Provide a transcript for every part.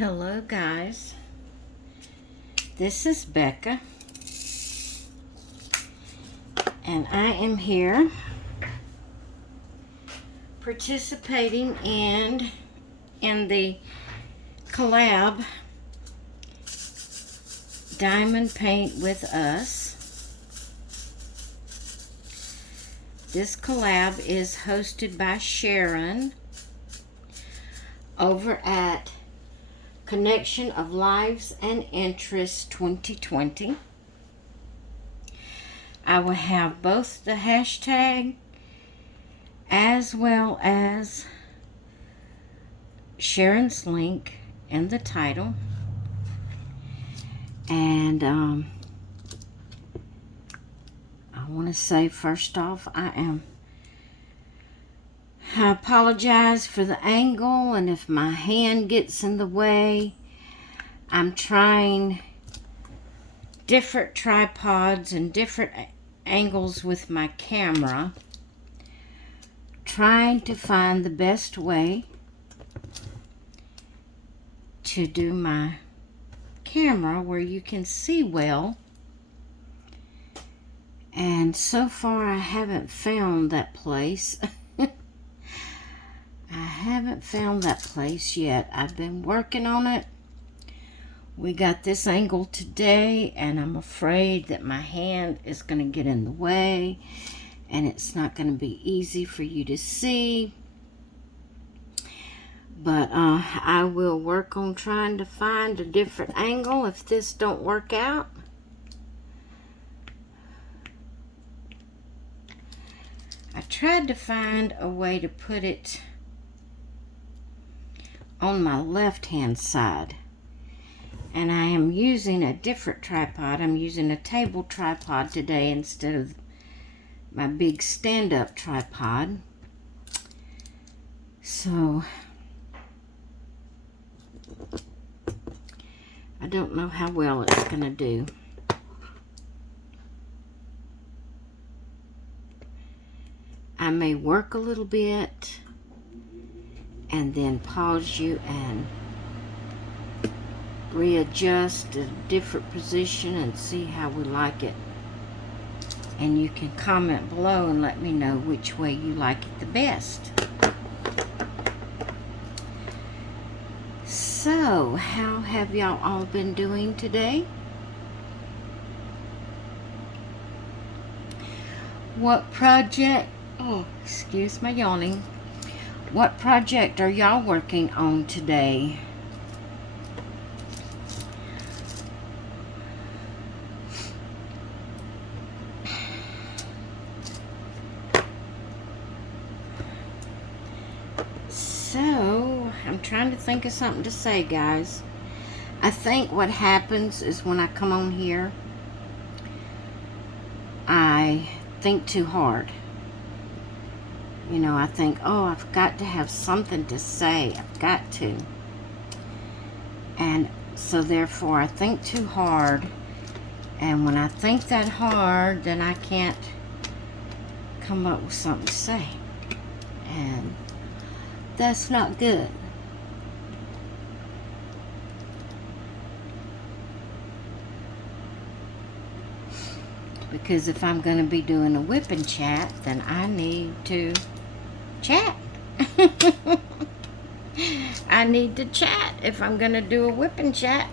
Hello guys, this is Becca and I am here participating in the collab Diamond Paint with Us. This collab is hosted by Sharon over at Connection of Lives and Interests 2020. I will have both the hashtag as well as Sharon's link in the title. And I want to say first off, I apologize for the angle, and if my hand gets in the way, I'm trying different tripods and different angles with my camera, trying to find the best way to do my camera where you can see well. And so far I haven't found that place. I haven't found that place yet. I've been working on it. We got this angle today, and I'm afraid that my hand is going to get in the way, and it's not going to be easy for you to see. But I will work on trying to find a different angle if this don't work out. I tried to find a way to put it on my left hand side, and I am using a different tripod. I'm using a table tripod today instead of my big stand-up tripod. So I don't know how well it's gonna do. I may work a little bit and then pause you and readjust a different position and see how we like it. And you can comment below and let me know which way you like it the best. So, how have y'all all been doing today? What project, excuse my yawning. What project are y'all working on today? So, I'm trying to think of something to say, guys. I think what happens is when I come on here, I think too hard. You know, I think, oh, I've got to have something to say. I've got to. And so therefore I think too hard. And when I think that hard, then I can't come up with something to say. And that's not good. Because if I'm going to be doing a whipping chat, then I need to chat. I need to chat if I'm going to do a whipping chat.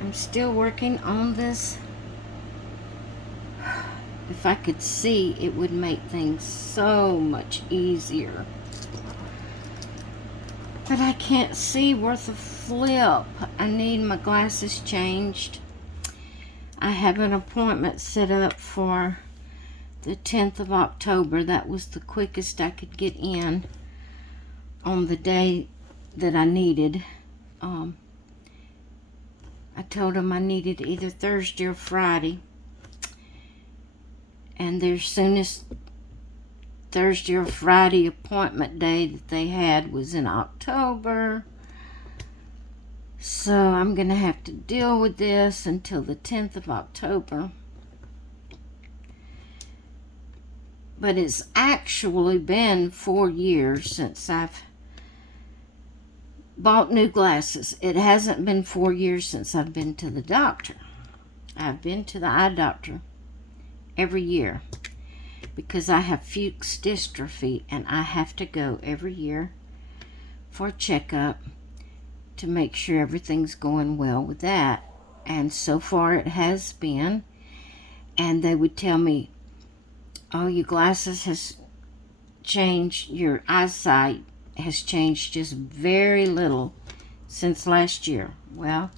I'm still working on this. If I could see, it would make things so much easier. But I can't see worth a flip. I need my glasses changed. I have an appointment set up for the 10th of October. That was the quickest I could get in on the day that I needed. I told them I needed either Thursday or Friday. And their soonest Thursday or Friday appointment day that they had was in October. So I'm going to have to deal with this until the 10th of October. But it's actually been 4 years since I've bought new glasses. It hasn't been 4 years since I've been to the doctor. I've been to the eye doctor every year because I have Fuchs dystrophy, and I have to go every year for a checkup to make sure everything's going well with that. And so far it has been. And they would tell me, oh, your glasses has changed, your eyesight has changed just very little since last year. Well,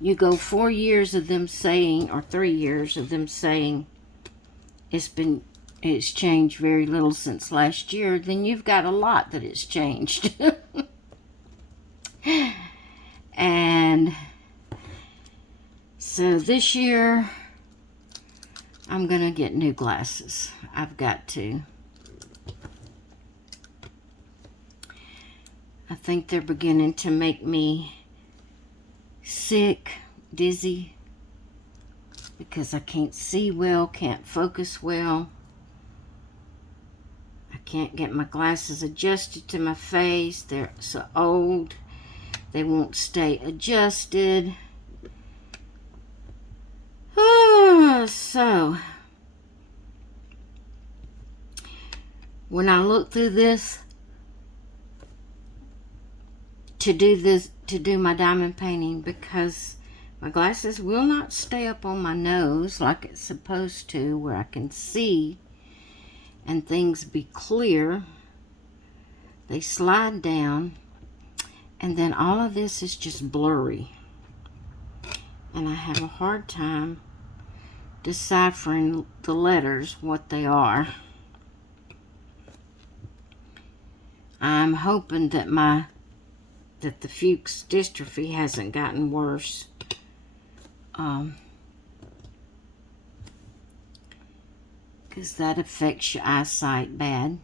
you go 4 years of them saying, or 3 years of them saying it's changed very little since last year, then you've got a lot that it's changed. And so this year I'm gonna get new glasses. I've got to. I think they're beginning to make me sick, dizzy, because I can't see well, can't focus well. I can't get my glasses adjusted to my face. They're so old. They won't stay adjusted. So, when I look through this, to do my diamond painting, because my glasses will not stay up on my nose like it's supposed to, where I can see and things be clear. They slide down, and then all of this is just blurry, and I have a hard time deciphering the letters, what they are. I'm hoping that the Fuchs dystrophy hasn't gotten worse. Because that affects your eyesight bad.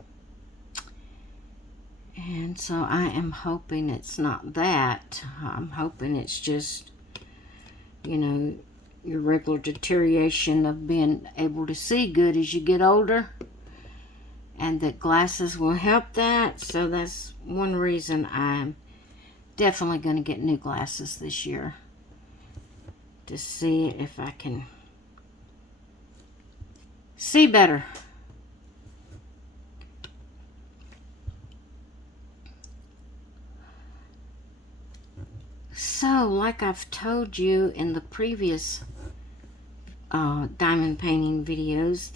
And so I am hoping it's not that. I'm hoping it's just, you know, your regular deterioration of being able to see good as you get older. And that glasses will help that. So that's one reason I'm definitely going to get new glasses this year, to see if I can see better. So, like I've told you in the previous diamond painting videos,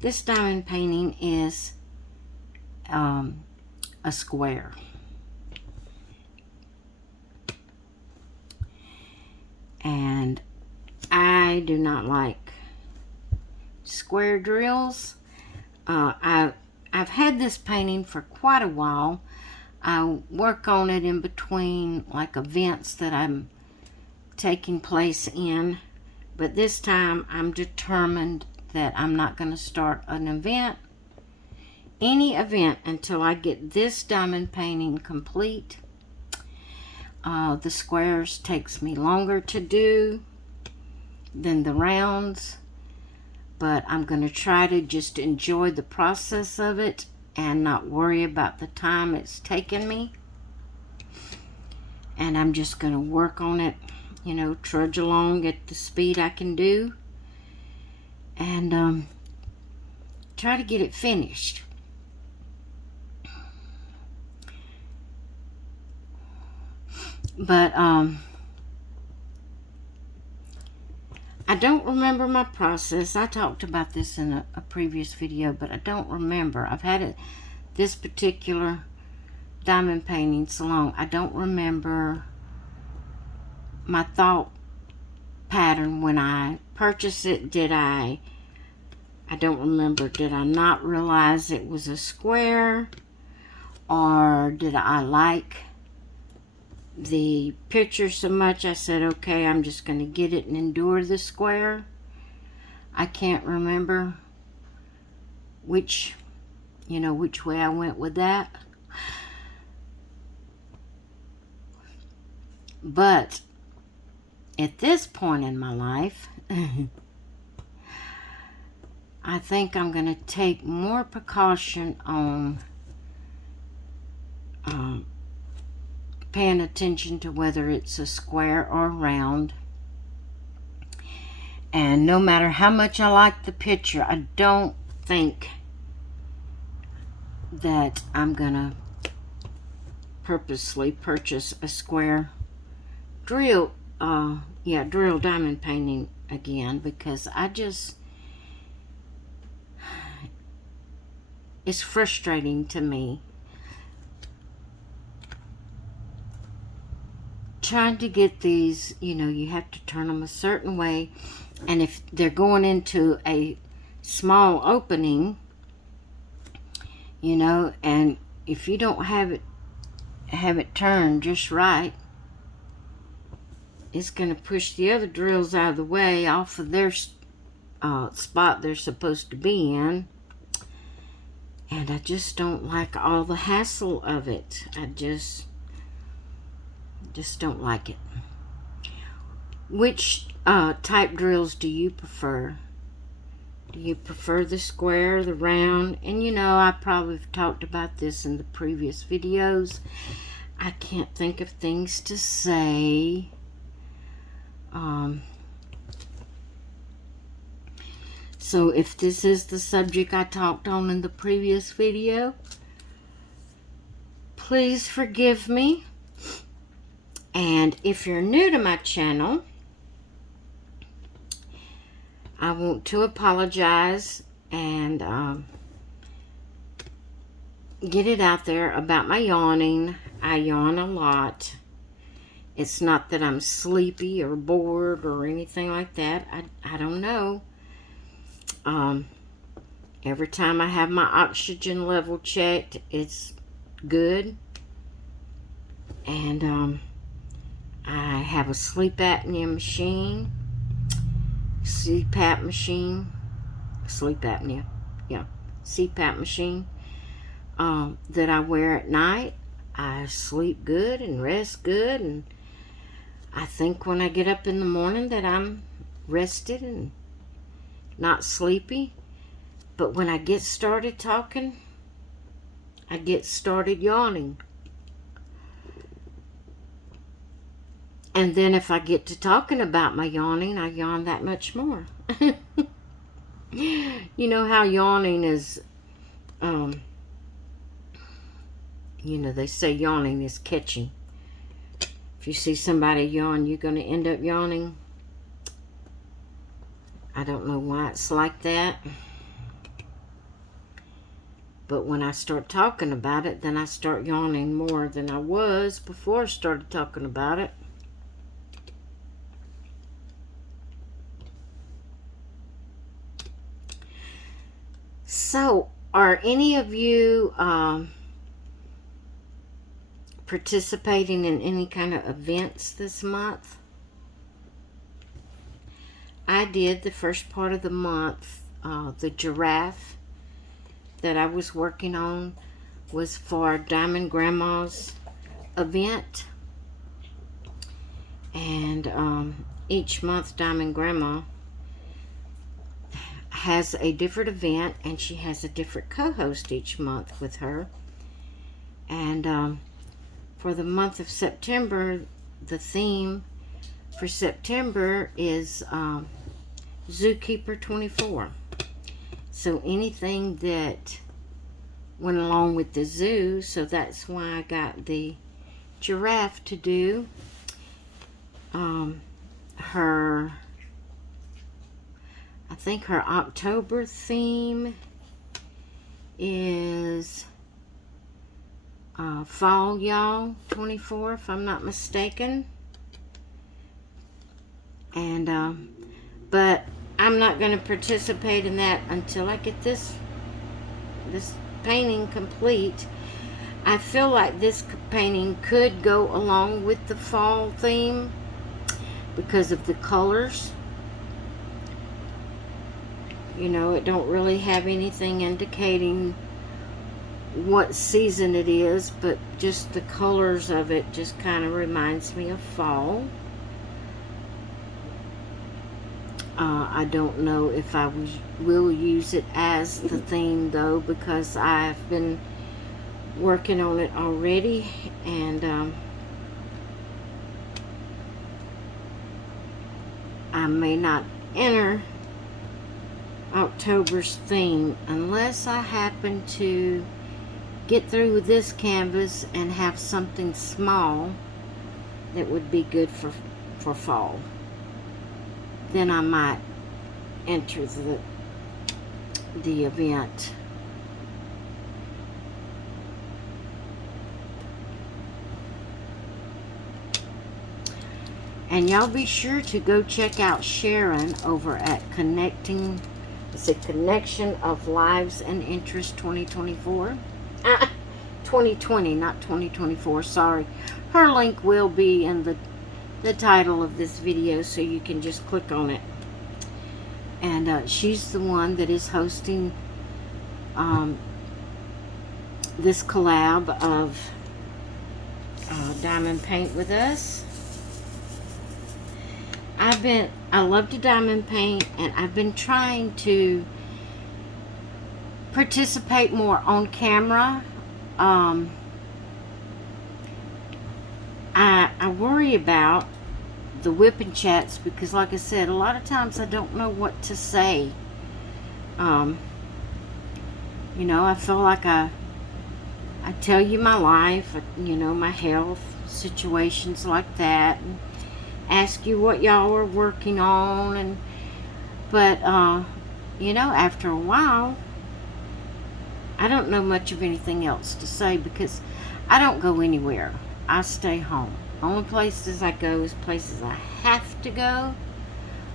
this diamond painting is a square. And I do not like square drills. I've had this painting for quite a while. I work on it in between like events that I'm taking place in. But this time I'm determined that I'm not going to start any event until I get this diamond painting complete. The squares takes me longer to do than the rounds, but I'm going to try to just enjoy the process of it and not worry about the time it's taken me. And I'm just going to work on it, you know, trudge along at the speed I can do, and try to get it finished. But I don't remember my process. I talked about this in a previous video, but I don't remember. I've had this particular diamond painting so long. I don't remember my thought pattern when I purchased it. I don't remember. Did I not realize it was a square? Or did I like the picture so much I said, okay, I'm just going to get it and endure the square? I can't remember which way I went with that. But I think I'm going to take more precaution on paying attention to whether it's a square or round. And no matter how much I like the picture, I don't think that I'm going to purposely purchase a square drill diamond painting again, because it's frustrating to me trying to get these. You have to turn them a certain way, and if they're going into a small opening, and if you don't have it turned just right, it's going to push the other drills out of the way off of their spot they're supposed to be in. And I just don't like all the hassle of it. I just don't like it. Which type drills do you prefer? Do you prefer the square, the round? And I probably have talked about this in the previous videos. I can't think of things to say. So if this is the subject I talked on in the previous video, please forgive me. And if you're new to my channel, I want to apologize and get it out there about my yawning. I yawn a lot. It's not that I'm sleepy or bored or anything like that. I don't know. Every time I have my oxygen level checked, it's good. And I have a sleep apnea machine. CPAP machine. Sleep apnea. Yeah. CPAP machine. That I wear at night. I sleep good and rest good, and I think when I get up in the morning that I'm rested and not sleepy. But when I get started talking, I get started yawning. And then if I get to talking about my yawning, I yawn that much more. You know how yawning is, they say yawning is catching. If you see somebody yawn, you're going to end up yawning. I don't know why it's like that. But when I start talking about it, then I start yawning more than I was before I started talking about it. So, are any of you participating in any kind of events this month? I did the first part of the month. The giraffe that I was working on was for Diamond Grandma's event. And each month Diamond Grandma has a different event, and she has a different co-host each month with her. And for the month of September, the theme for September is Zookeeper 24. So anything that went along with the zoo, so that's why I got the giraffe to do. I think her October theme is Fall Y'all 24, if I'm not mistaken. And but I'm not going to participate in that until I get this painting complete. I feel like this painting could go along with the fall theme because of the colors. It don't really have anything indicating what season it is, but just the colors of it just kind of reminds me of fall. I don't know if I will use it as the theme though, because I've been working on it already, and I may not enter October's theme unless I happen to get through with this canvas and have something small that would be good for fall. Then I might enter the event. And y'all be sure to go check out Sharon over at Connection of Lives and Interests 2024. 2020, not 2024, sorry. Her link will be in the title of this video, so you can just click on it. And she's the one that is hosting this collab of diamond paint with us. I love to diamond paint, and I've been trying to participate more on camera. I worry about the whipping chats because, like I said, a lot of times I don't know what to say. You know, I feel like I tell you my life, you know, my health, situations like that, and ask you what y'all are working on, but you know, after a while I don't know much of anything else to say because I don't go anywhere. I stay home. Only places I go is places I have to go,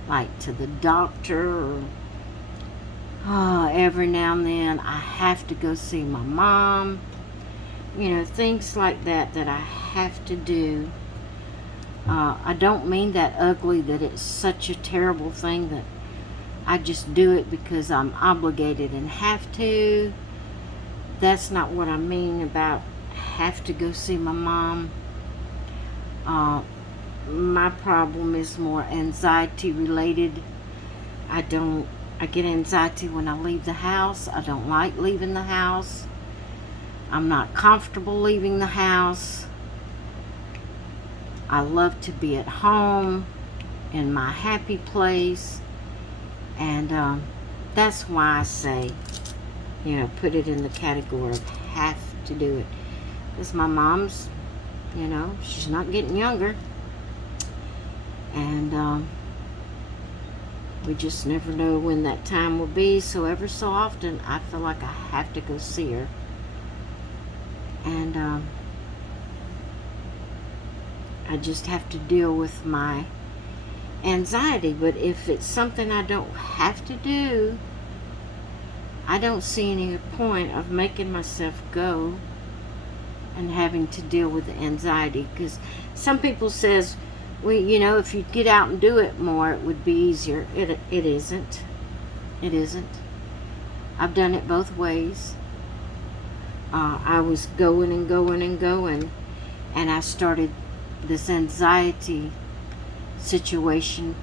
like to the doctor, or every now and then I have to go see my mom. You know, things like that I have to do. I don't mean that ugly, that it's such a terrible thing that I just do it because I'm obligated and have to. That's not what I mean about have to go see my mom. My problem is more anxiety related. I get anxiety when I leave the house. I don't like leaving the house. I'm not comfortable leaving the house. I love to be at home in my happy place, and that's why I say, you know, put it in the category of have to do it, because my mom's, you know, she's not getting younger, and we just never know when that time will be. So ever so often I feel like I have to go see her, and I just have to deal with my anxiety. But if it's something I don't have to do, I don't see any point of making myself go and having to deal with the anxiety. Because some people says, well, you know, if you get out and do it more, it would be easier. It isn't. It isn't. I've done it both ways. I was going and going and going, and I started this anxiety situation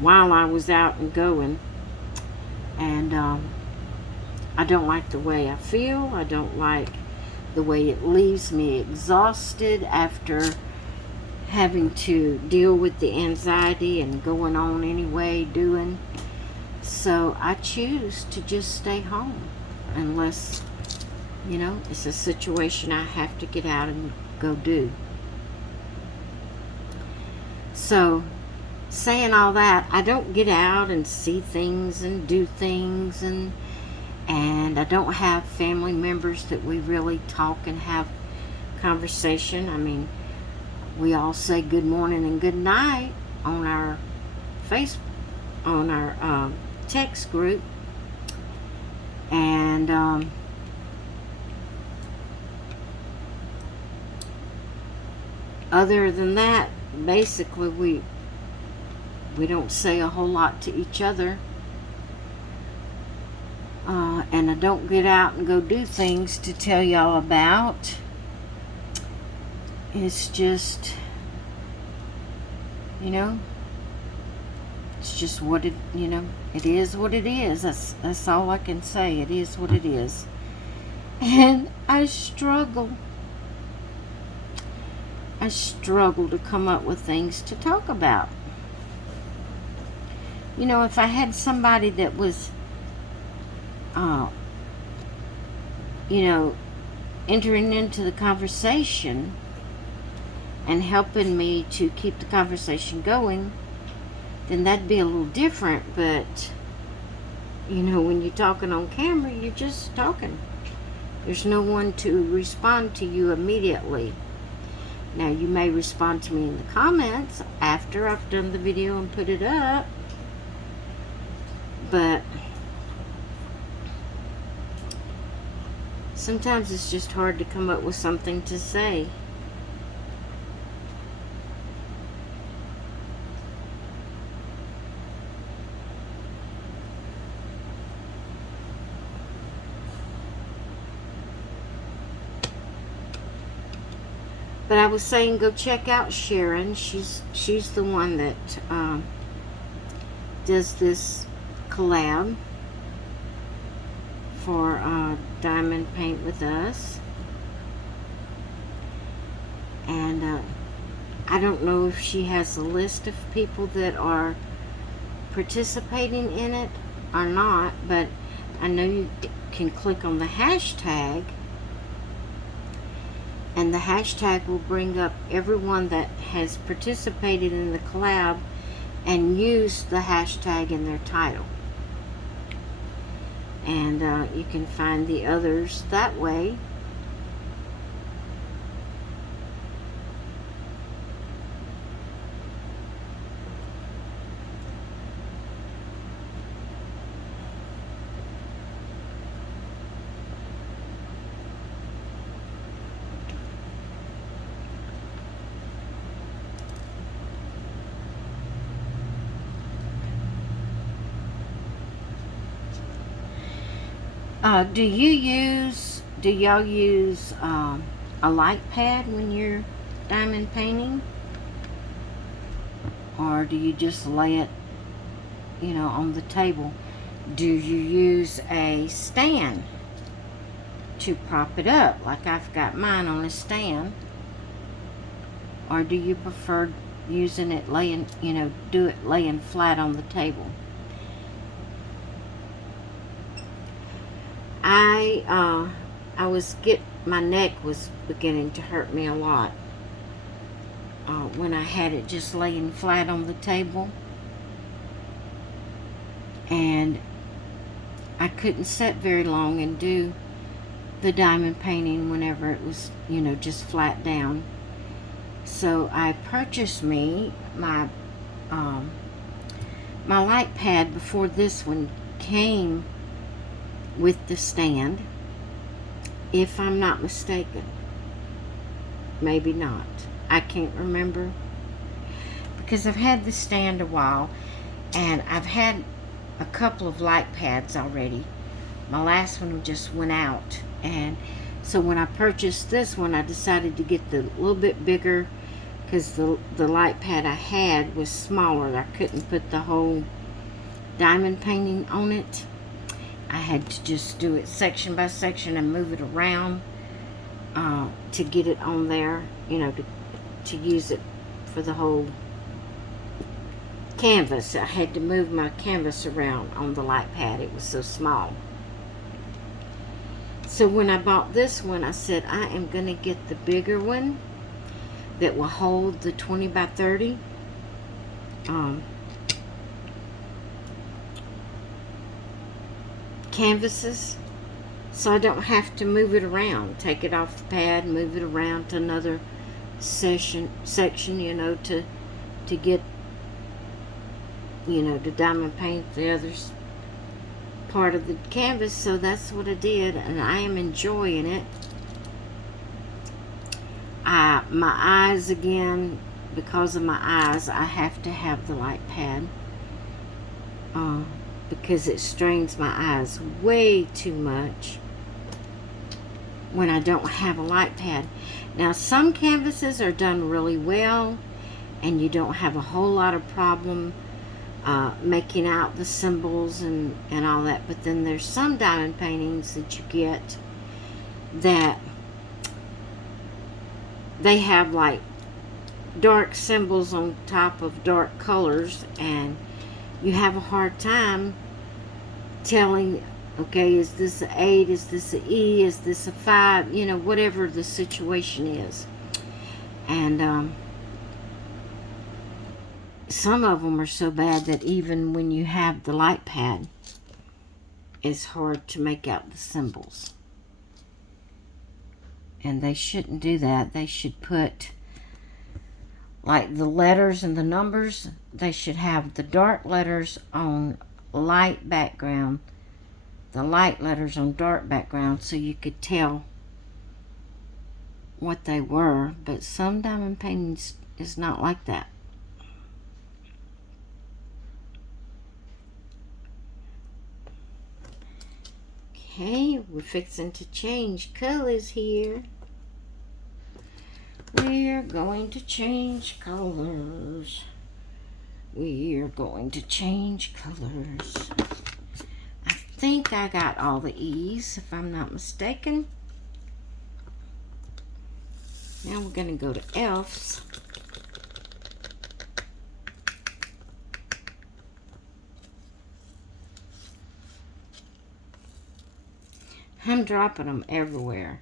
while I was out and going, and I don't like the way I feel. I don't like the way it leaves me exhausted after having to deal with the anxiety and going on anyway doing. So I choose to just stay home unless, you know, it's a situation I have to get out and go do. So, saying all that, I don't get out and see things and do things, and I don't have family members that we really talk and have conversation. I mean, we all say good morning and good night on our text group, and other than that, basically we don't say a whole lot to each other, and I don't get out and go do things to tell y'all about. It's just, you know, It's just what it, it is what it is. That's all I can say. It is what it is. And I struggle to come up with things to talk about. If I had somebody that was, entering into the conversation and helping me to keep the conversation going, then that'd be a little different. But, when you're talking on camera, you're just talking. There's no one to respond to you immediately. Now, you may respond to me in the comments after I've done the video and put it up. But sometimes it's just hard to come up with something to say. But I was saying, go check out Sharon. She's the one that does this collab for Diamond Paint with Us. And I don't know if she has a list of people that are participating in it or not, but I know you can click on the hashtag, and the hashtag will bring up everyone that has participated in the collab and used the hashtag in their title. And you can find the others that way. Do y'all use a light pad when you're diamond painting? Or do you just lay it, on the table? Do you use a stand to prop it up, like I've got mine on a stand? Or do you prefer using it laying, do it laying flat on the table? My neck was beginning to hurt me a lot when I had it just laying flat on the table, and I couldn't sit very long and do the diamond painting whenever it was, just flat down. So I purchased me my my light pad before this one came with the stand, if I'm not mistaken. Maybe not. I can't remember, because I've had the stand a while, and I've had a couple of light pads already. My last one just went out, and so when I purchased this one, I decided to get the little bit bigger, because the light pad I had was smaller. I couldn't put the whole diamond painting on it. I had to just do it section by section and move it around to get it on there, to use it for the whole canvas. I had to move my canvas around on the light pad. It was so small. So when I bought this one, I said, I am going to get the bigger one that will hold the 20 by 30. Canvases, so I don't have to move it around, take it off the pad, move it around to another section, to get, to diamond paint the other part of the canvas. So that's what I did, and I am enjoying it. My eyes, again, because of my eyes, I have to have the light pad. Because it strains my eyes way too much when I don't have a light pad. Now, some canvases are done really well, and you don't have a whole lot of problem making out the symbols and all that. But then there's some diamond paintings that you get that they have like dark symbols on top of dark colors, and you have a hard time telling, okay, is this an 8, is this an E, is this a 5, you know, whatever the situation is. And some of them are so bad that even when you have the light pad, it's hard to make out the symbols. And they shouldn't do that. They should put, like, the letters and the numbers, they should have the dark letters on light background, the light letters on dark background, so you could tell what they were. But some diamond paintings is not like that. Okay, we're fixing to change colors here. We're going to change colors. We're going to change colors. I think I got all the E's, if I'm not mistaken. Now we're going to go to F's. I'm dropping them everywhere.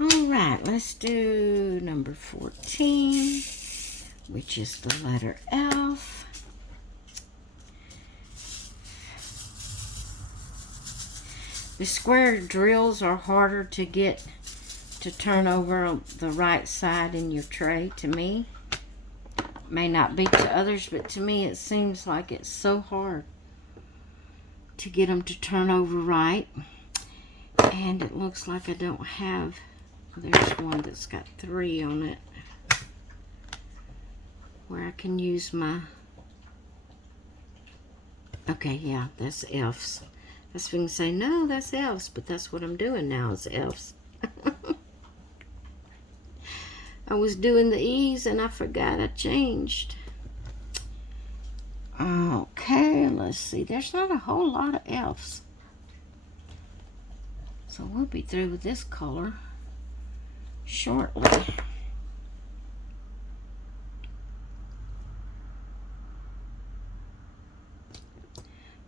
All right, let's do number 14, which is the letter F. The square drills are harder to get to turn over the right side in your tray, to me. May not be to others, but to me it seems like it's so hard to get them to turn over right. And it looks like I don't have, there's one that's got 3 on it, where I can use my, okay, yeah, that's F's. That's when you say, no, that's F's, but that's what I'm doing now, is F's. I was doing the E's and I forgot I changed. Okay, let's see. There's not a whole lot of F's. So we'll be through with this color shortly.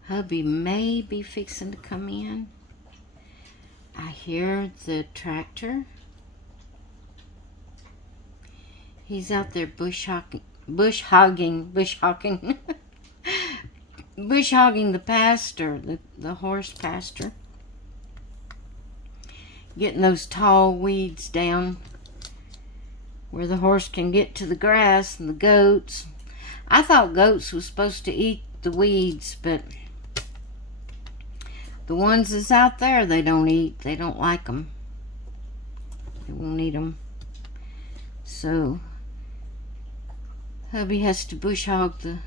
Hubby may be fixing to come in. I hear the tractor. He's out there bush hogging bush hogging the pasture, the horse pasture. Getting those tall weeds down where the horse can get to the grass, and the goats. I thought goats was supposed to eat the weeds, but the ones that's out there, they don't eat. They don't like them. They won't eat them. So hubby has to bush hog the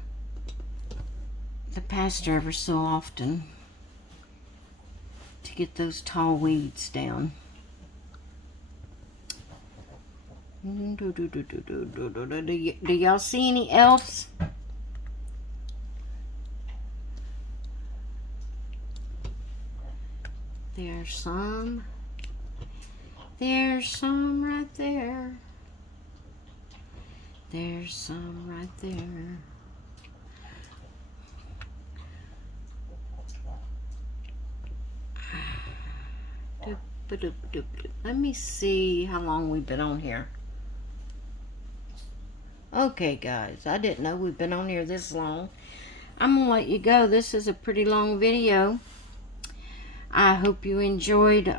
pasture ever so often to get those tall weeds down. Do y'all see any elves? There's some. There's some right there. There's some right there. Let me see how long we've been on here. Okay, guys, I didn't know we've been on here this long. I'm gonna let you go. This is a pretty long video. I hope you enjoyed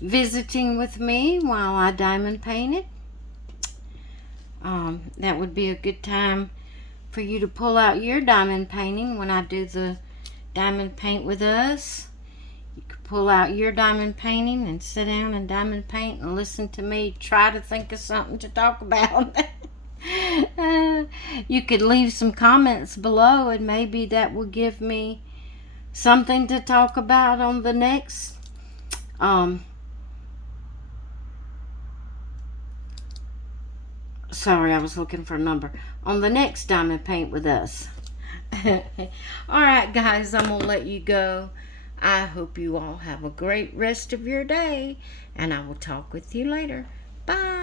visiting with me while I diamond painted. That would be a good time for you to pull out your diamond painting when I do the diamond paint with us. You could pull out your diamond painting and sit down and diamond paint and listen to me try to think of something to talk about. You could leave some comments below, and maybe that will give me something to talk about on the next sorry, I was looking for a number. On the next Diamond Paint with Us. Alright guys, I'm gonna let you go. I hope you all have a great rest of your day, and I will talk with you later. Bye.